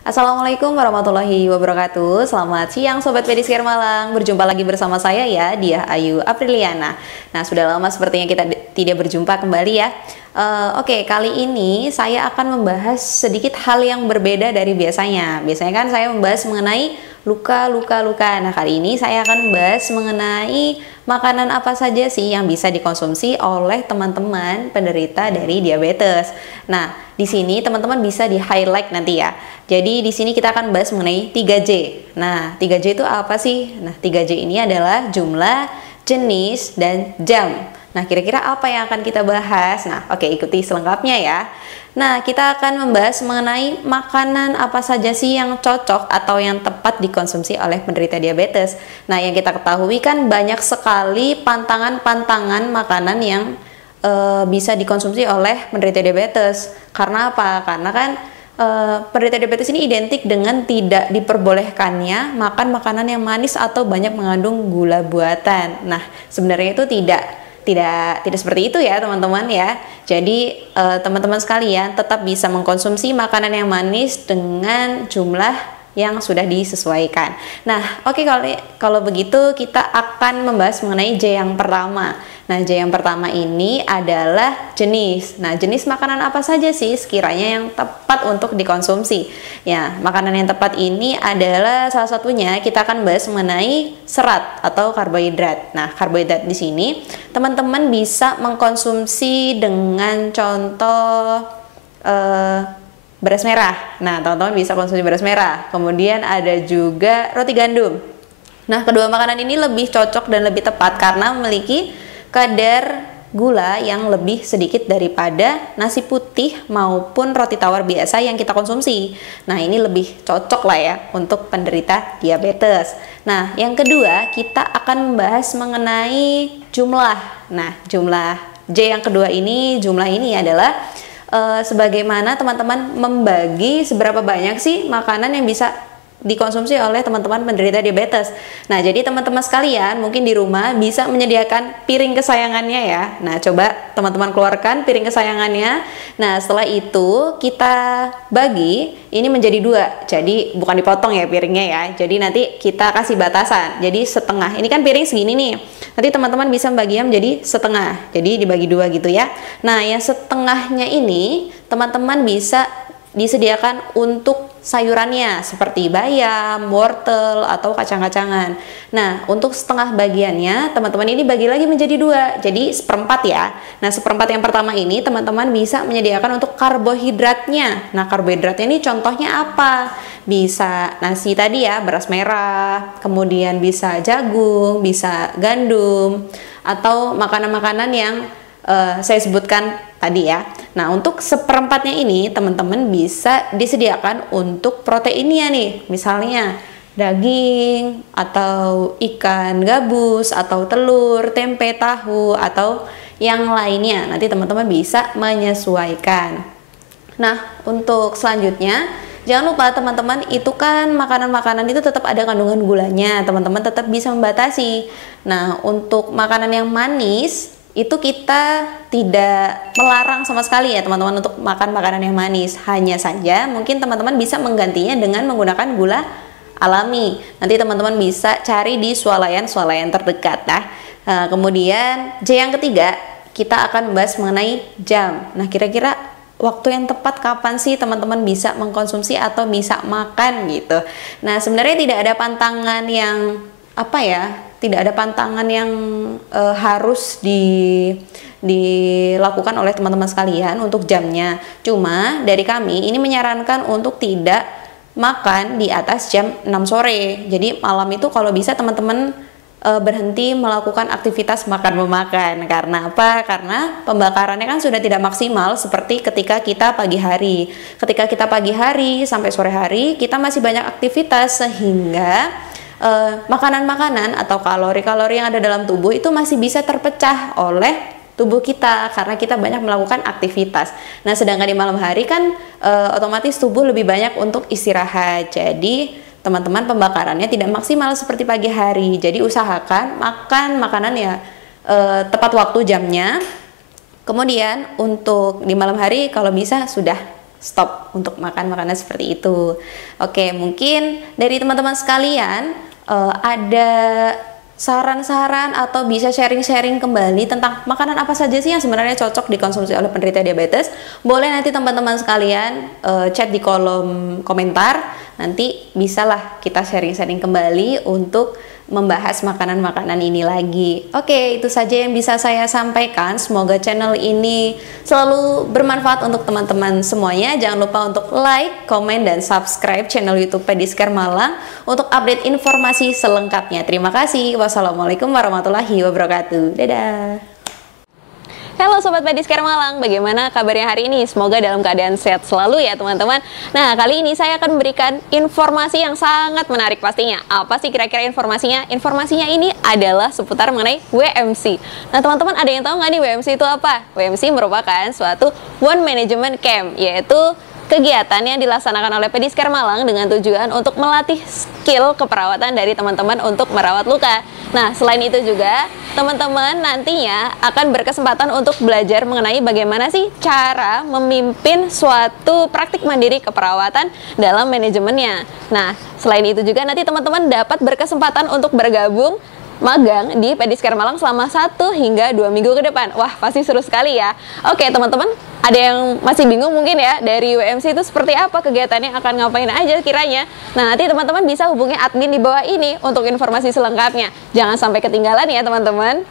Assalamualaikum warahmatullahi wabarakatuh. Selamat siang Sobat Pediscare Malang. Berjumpa lagi bersama saya ya, Diah Ayu Apriliana. Nah, sudah lama sepertinya kita tidak berjumpa kembali ya. Oke, kali ini saya akan membahas sedikit hal yang berbeda dari biasanya. Biasanya kan saya membahas mengenai luka. Nah, kali ini saya akan membahas mengenai makanan apa saja sih yang bisa dikonsumsi oleh teman-teman penderita dari diabetes. Nah, di sini teman-teman bisa di-highlight nanti ya. Jadi di sini kita akan bahas mengenai 3J. Nah, 3J itu apa sih? Nah, 3J ini adalah jumlah, jenis, dan jam. Nah, kira-kira apa yang akan kita bahas? Nah, oke, ikuti selengkapnya ya. Nah, kita akan membahas mengenai makanan apa saja sih yang cocok atau yang tepat dikonsumsi oleh penderita diabetes. Nah, yang kita ketahui kan banyak sekali pantangan-pantangan makanan yang bisa dikonsumsi oleh penderita diabetes. Karena apa? Karena kan penderita diabetes ini identik dengan tidak diperbolehkannya makan makanan yang manis atau banyak mengandung gula buatan. Nah, sebenarnya itu tidak seperti itu ya teman-teman ya. Jadi teman-teman sekalian tetap bisa mengkonsumsi makanan yang manis dengan jumlah yang sudah disesuaikan. Nah, oke, kalau begitu kita akan membahas mengenai J yang pertama. Nah, J yang pertama ini adalah jenis. Nah, jenis makanan apa saja sih sekiranya yang tepat untuk dikonsumsi? Ya, makanan yang tepat ini adalah salah satunya kita akan bahas mengenai serat atau karbohidrat. Nah, karbohidrat di sini teman-teman bisa mengkonsumsi dengan contoh beras merah. Nah, teman-teman bisa konsumsi beras merah. Kemudian ada juga roti gandum. Nah, kedua makanan ini lebih cocok dan lebih tepat karena memiliki kadar gula yang lebih sedikit daripada nasi putih maupun roti tawar biasa yang kita konsumsi. Nah, ini lebih cocok lah ya untuk penderita diabetes. Nah, yang kedua kita akan membahas mengenai jumlah. Nah, jumlah J yang kedua ini, jumlah ini adalah sebagaimana teman-teman membagi seberapa banyak sih makanan yang bisa dikonsumsi oleh teman-teman penderita diabetes. Nah, jadi teman-teman sekalian mungkin di rumah bisa menyediakan piring kesayangannya ya. Nah, coba teman-teman keluarkan piring kesayangannya. Nah, setelah itu kita bagi ini menjadi dua. Jadi bukan dipotong ya piringnya ya. Jadi nanti kita kasih batasan. Jadi setengah. Ini kan piring segini nih. Nanti teman-teman bisa membaginya menjadi setengah. Jadi dibagi dua gitu ya. Nah, yang setengahnya ini teman-teman bisa disediakan untuk sayurannya seperti bayam, wortel, atau kacang-kacangan. Nah, untuk setengah bagiannya teman-teman ini bagi lagi menjadi dua, jadi seperempat ya. Nah, seperempat yang pertama ini teman-teman bisa menyediakan untuk karbohidratnya. Nah, karbohidratnya ini contohnya apa? Bisa nasi tadi ya, beras merah, kemudian bisa jagung, bisa gandum, atau makanan-makanan yang saya sebutkan tadi ya. Nah, untuk seperempatnya ini teman-teman bisa disediakan untuk proteinnya nih, misalnya daging atau ikan gabus atau telur, tempe, tahu atau yang lainnya. Nanti teman-teman bisa menyesuaikan. Nah, untuk selanjutnya jangan lupa teman-teman, itu kan makanan-makanan itu tetap ada kandungan gulanya, teman-teman tetap bisa membatasi. Nah, untuk makanan yang manis itu kita tidak melarang sama sekali ya teman-teman untuk makan makanan yang manis. Hanya saja mungkin teman-teman bisa menggantinya dengan menggunakan gula alami. Nanti teman-teman bisa cari di swalayan-swalayan terdekat. Nah, kemudian J yang ketiga kita akan membahas mengenai jam. Nah, kira-kira waktu yang tepat kapan sih teman-teman bisa mengkonsumsi atau bisa makan gitu. Nah, sebenarnya tidak ada pantangan yang tidak ada pantangan yang harus dilakukan oleh teman-teman sekalian untuk jamnya. Cuma dari kami ini menyarankan untuk tidak makan di atas jam 6 sore. Jadi malam itu kalau bisa teman-teman berhenti melakukan aktivitas makan-memakan. Karena apa? Karena pembakarannya kan sudah tidak maksimal seperti ketika kita pagi hari. Ketika kita pagi hari sampai sore hari kita masih banyak aktivitas, sehingga makanan-makanan atau kalori-kalori yang ada dalam tubuh itu masih bisa terpecah oleh tubuh kita karena kita banyak melakukan aktivitas. Nah, sedangkan di malam hari kan otomatis tubuh lebih banyak untuk istirahat. Jadi teman-teman pembakarannya tidak maksimal seperti pagi hari. Jadi usahakan makan makanan ya tepat waktu jamnya. Kemudian untuk di malam hari kalau bisa sudah stop untuk makan makanan seperti itu. Oke, mungkin dari teman-teman sekalian ada saran-saran atau bisa sharing-sharing kembali tentang makanan apa saja sih yang sebenarnya cocok dikonsumsi oleh penderita diabetes. Boleh nanti teman-teman sekalian chat di kolom komentar, nanti bisalah kita sharing-sharing kembali untuk membahas makanan-makanan ini lagi. Oke, itu saja yang bisa saya sampaikan. Semoga channel ini selalu bermanfaat untuk teman-teman semuanya. Jangan lupa untuk like, komen, dan subscribe channel YouTube Pediscare Malang untuk update informasi selengkapnya. Terima kasih. Wassalamualaikum warahmatullahi wabarakatuh. Dadah. Halo Sobat Pediscare Malang, bagaimana kabarnya hari ini? Semoga dalam keadaan sehat selalu ya teman-teman. Nah, kali ini saya akan memberikan informasi yang sangat menarik pastinya. Apa sih kira-kira informasinya? Informasinya ini adalah seputar mengenai WMC. Nah teman-teman, ada yang tahu nggak nih WMC itu apa? WMC merupakan suatu Wound Management Camp, yaitu kegiatan yang dilaksanakan oleh Pediscare Malang dengan tujuan untuk melatih skill keperawatan dari teman-teman untuk merawat luka. Nah, selain itu juga teman-teman nantinya akan berkesempatan untuk belajar mengenai bagaimana sih cara memimpin suatu praktik mandiri keperawatan dalam manajemennya. Nah, selain itu juga nanti teman-teman dapat berkesempatan untuk bergabung magang di Pediscare Malang selama 1 hingga 2 minggu ke depan. Wah, pasti seru sekali ya. Oke, teman-teman, ada yang masih bingung mungkin ya dari WMC itu seperti apa kegiatannya, akan ngapain aja kiranya. Nah, nanti teman-teman bisa hubungi admin di bawah ini untuk informasi selengkapnya. Jangan sampai ketinggalan ya, teman-teman.